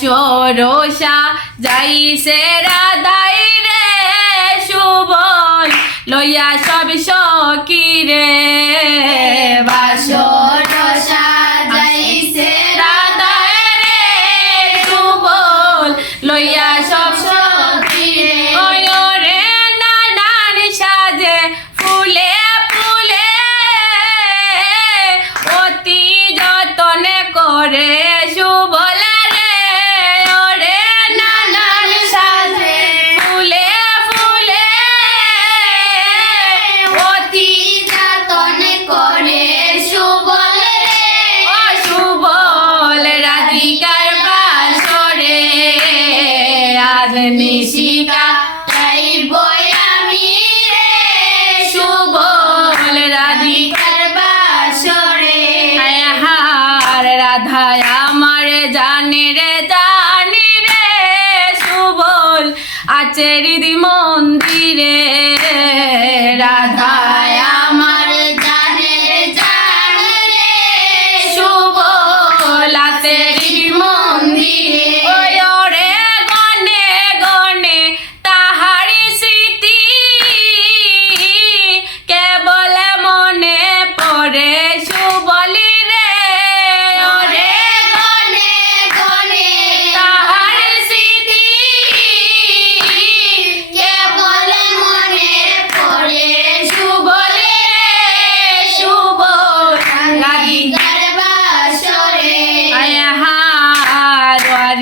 সরসা যাইছে রাধাই রে সুবল লইয়া সব রে। বাসর সাজাইছে রাধাই রে সুবল লইয়া সব সখী রে। রে নানান সাজে ফুলে ফুলে অতি যতনে করে। রাধা আমার জানি রে জানি রে সুবল আচেরি মন্দিরে। রাধা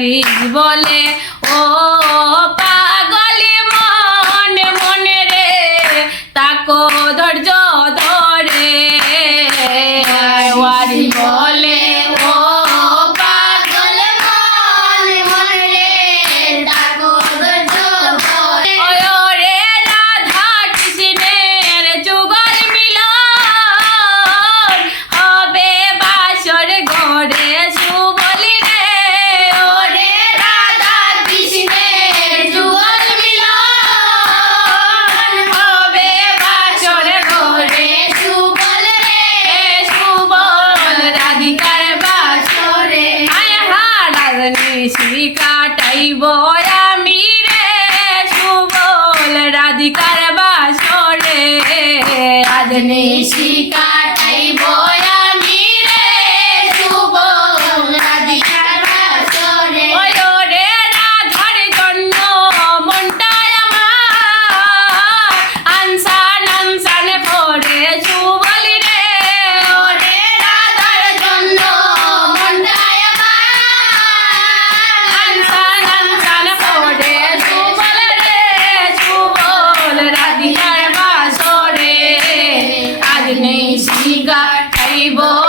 হারি বলে হইব আমি রে সুবল রাধিকার বাসরে। আদনি শিকাটাইব table.